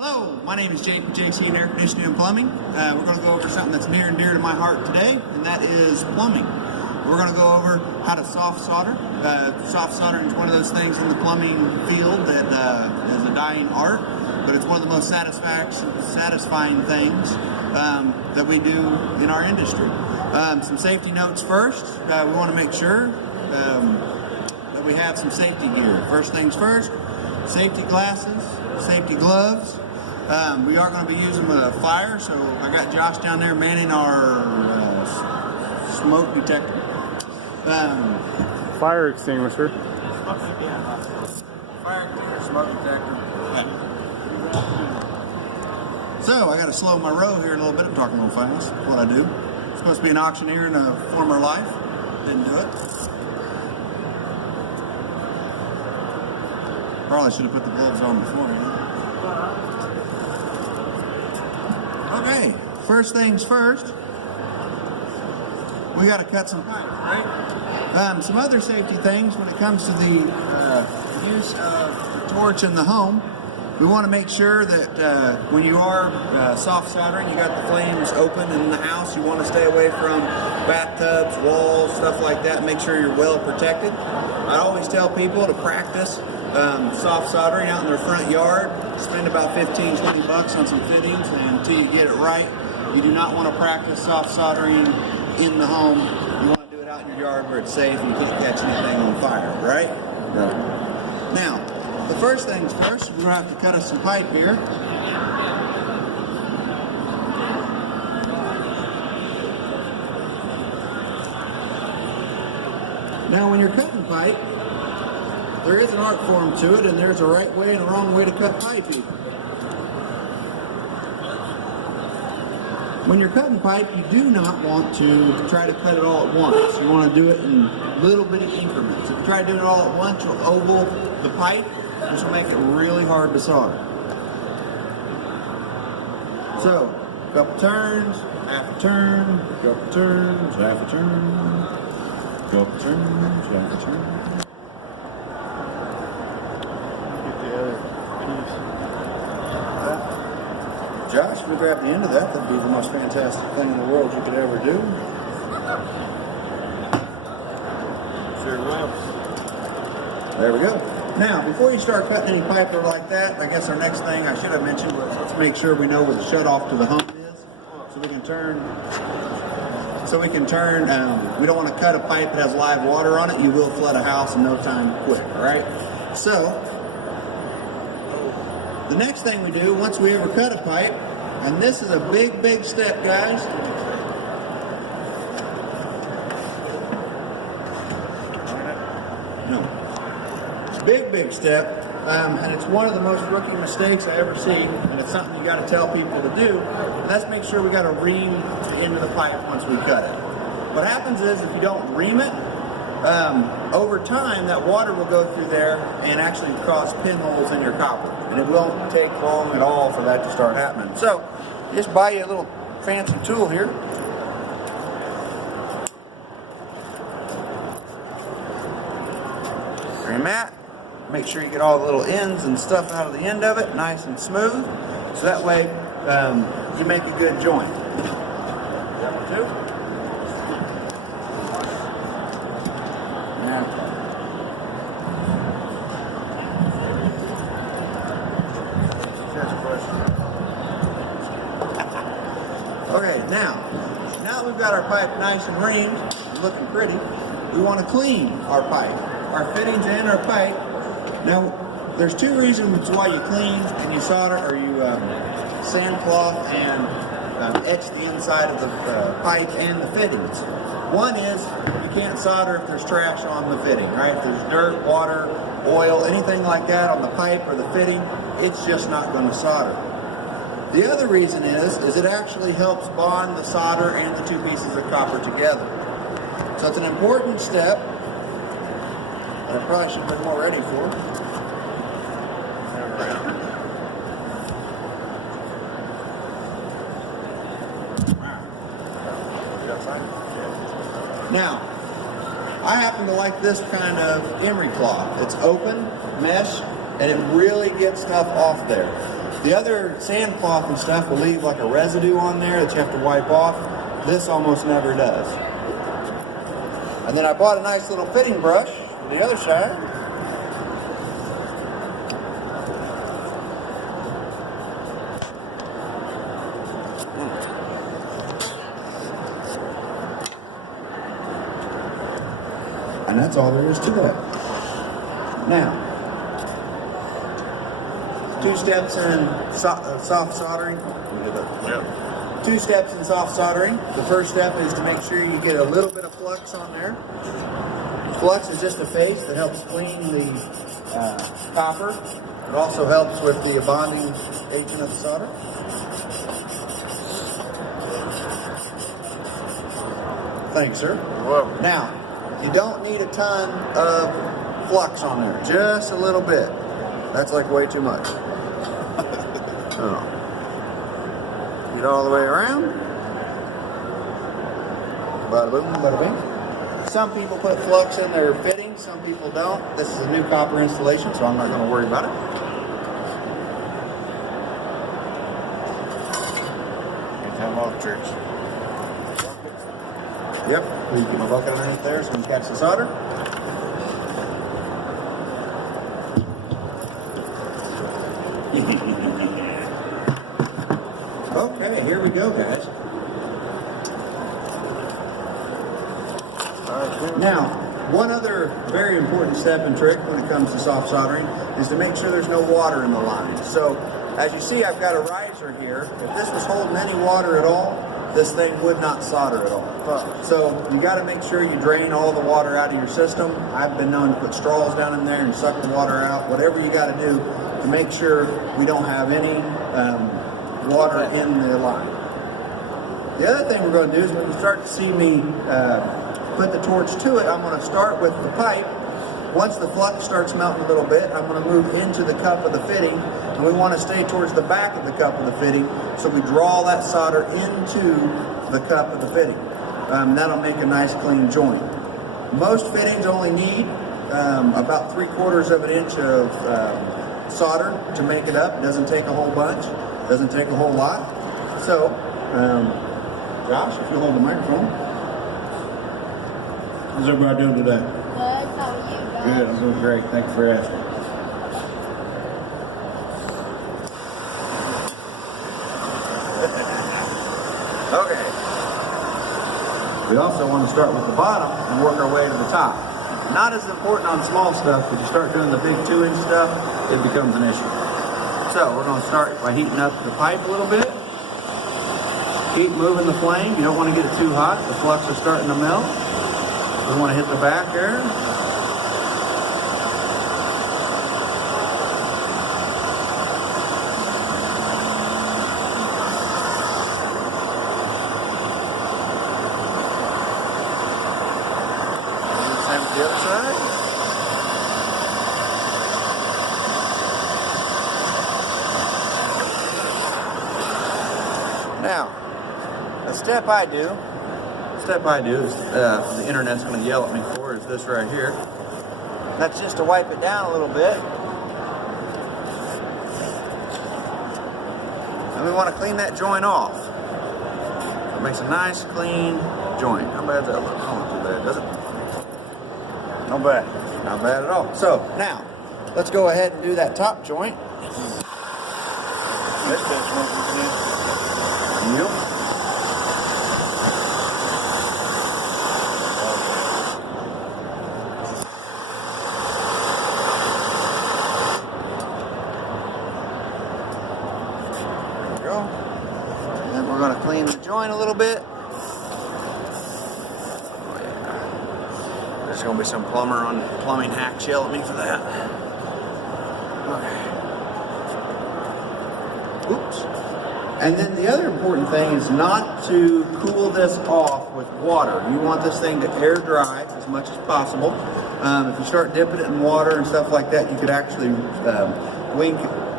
Hello, my name is Jake with JC Air Conditioning and Plumbing. We're going to go over something that's near and dear to my heart today, and that is plumbing. We're going to go over how to soft solder. Soft soldering is one of those things in the plumbing field that is a dying art, but it's one of the most satisfying things that we do in our industry. Some safety notes first. We want to make sure that we have some safety gear. First things first, safety glasses, safety gloves. We are going to be using a fire, so I got Josh down there manning our smoke detector. Fire extinguisher. Fire extinguisher, smoke detector. So I got to slow my roll here a little bit. I'm talking a little fast. That's what I do. I'm supposed to be an auctioneer in a former life. Didn't do it. Probably should have put the gloves on before. Okay, first things first, we got to cut some pipe, right? Some other safety things when it comes to the use of the torch in the home. We want to make sure that when you are soft soldering, you got the flames open in the house. You want to stay away from bathtubs, walls, stuff like that. Make sure you're well protected. I always tell people to practice soft soldering out in their front yard. Spend about 15, 20 bucks on some fittings, and until you get it right, you do not want to practice soft soldering in the home. You want to do it out in your yard where it's safe and you can't catch anything on fire, right? Right. Now, the first things first, we're going to have to cut us some pipe here. Now, when you're cutting pipe, there is an art form to it, and there's a right way and a wrong way to cut pipe even. When you're cutting pipe, you do not want to try to cut it all at once. You want to do it in little bitty increments. If you try to do it all at once, you'll oval the pipe, which will make it really hard to solder. So, a couple turns, half a turn, couple turns, half a turn, couple turns, half a turn. Josh, if we grab the end of that, that'd be the most fantastic thing in the world you could ever do. Sure will. There we go. Now, before you start cutting any pipe or like that, I guess our next thing I should have mentioned was let's make sure we know where the shutoff to the hump is, so we can turn. We don't want to cut a pipe that has live water on it. You will flood a house in no time quick. All right. So. The next thing we do, once we ever cut a pipe, and this is a big, big step, guys. No. Big, big step, and it's one of the most rookie mistakes I ever see, and it's something you got to tell people to do. Let's make sure we got to ream the end of the pipe once we cut it. What happens is if you don't ream it, over time that water will go through there and actually cause pinholes in your copper, and it won't take long at all for that to start happening. So just buy you a little fancy tool here. Ream that. Make sure you get all the little ends and stuff out of the end of it nice and smooth, so that way you make a good joint. That one too. Okay, now we've got our pipe nice and reamed, looking pretty, we want to clean our pipe, our fittings and our pipe. Now, there's two reasons why you clean and you solder, or you sandcloth and etch the inside of the pipe and the fittings. One is you can't solder if there's trash on the fitting, right? If there's dirt, water, oil, anything like that on the pipe or the fitting, it's just not going to solder. The other reason is it actually helps bond the solder and the two pieces of copper together. So it's an important step that I probably should have been more ready for. Now, I happen to like this kind of emery cloth. It's open, mesh, and it really gets stuff off there. The other sandcloth and stuff will leave like a residue on there that you have to wipe off. This almost never does. And then I bought a nice little fitting brush for the other side. And that's all there is to it. Now, 2 steps in soft soldering. Yep. 2 steps in soft soldering. The first step is to make sure you get a little bit of flux on there. Flux is just a paste that helps clean the copper. It also helps with the bonding agent of the solder. Thanks, sir. Whoa. Now, you don't need a ton of flux on there. Just a little bit. That's like way too much. Oh. Get all the way around. Bada boom, bada bing. Some people put flux in their fittings, some people don't. This is a new copper installation, so I'm not going to worry about it. Good time off, church. Yep, please get my bucket underneath there so we can catch the solder. Okay, here we go, guys. Now, one other very important step and trick when it comes to soft soldering is to make sure there's no water in the line. So, as you see, I've got a riser here. If this was holding any water at all, this thing would not solder at all. So you got to make sure you drain all the water out of your system. I've been known to put straws down in there and suck the water out. Whatever you got to do to make sure we don't have any water in the line. The other thing we're going to do is when you start to see me put the torch to it, I'm going to start with the pipe. Once the flux starts melting a little bit, I'm going to move into the cup of the fitting, and we want to stay towards the back of the cup of the fitting, so we draw that solder into the cup of the fitting. That'll make a nice clean joint. Most fittings only need about 3/4 of an inch of solder to make it up. It doesn't take a whole bunch, doesn't take a whole lot. So, Josh, if you hold the microphone. How's everybody doing today? Good, how are you guys? Good, I'm doing great. Thank you for asking. Okay. We also want to start with the bottom and work our way to the top. Not as important on small stuff, but you start doing the big 2-inch stuff, it becomes an issue. So we're going to start by heating up the pipe a little bit. Keep moving the flame. You don't want to get it too hot. The flux is starting to melt. We want to hit the back there. Same with the other side. Now, a step I do is, the internet's going to yell at me for, is this right here. That's just to wipe it down a little bit. And we want to clean that joint off. It makes a nice, clean joint. How bad does that look? Not too bad, does it? Not bad. Not bad at all. So, now, let's go ahead and do that top joint. That's just one Yep. We're going to clean the joint a little bit. There's going to be some plumbing hacks yell at me for that. Okay. Oops. And then the other important thing is not to cool this off with water. You want this thing to air dry as much as possible. If you start dipping it in water and stuff like that, you could actually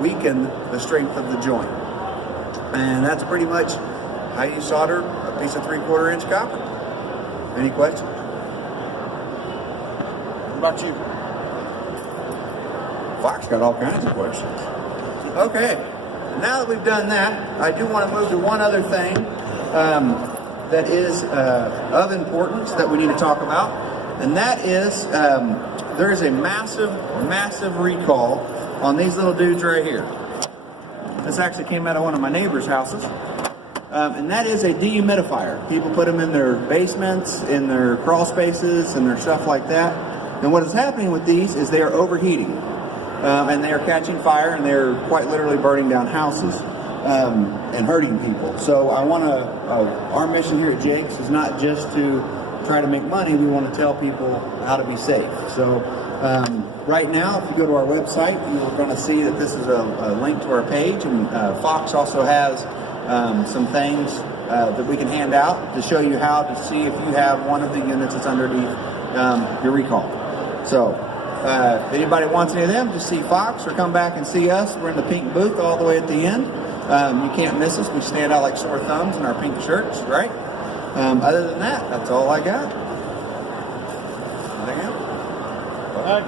weaken the strength of the joint. And that's pretty much how you solder a piece of 3/4 inch copper. Any questions? What about you? Fox got all kinds of questions. Okay, now that we've done that, I do want to move to one other thing that is of importance that we need to talk about, and that is there is a massive recall on these little dudes right here. This actually came out of one of my neighbor's houses, and that is a dehumidifier. People put them in their basements, in their crawl spaces, and their stuff like that. And what is happening with these is they are overheating, and they are catching fire, and they're quite literally burning down houses and hurting people. So I want to, our mission here at Jake's is not just to try to make money. We want to tell people how to be safe. So right now, if you go to our website, you're going to see that this is a link to our page, and Fox also has some things that we can hand out to show you how to see if you have one of the units that's underneath your recall. So if anybody wants any of them, just see Fox or come back and see us. We're in the pink booth all the way at the end. You can't miss us. We stand out like sore thumbs in our pink shirts, right? Other than that, that's all I got. Anything else? What?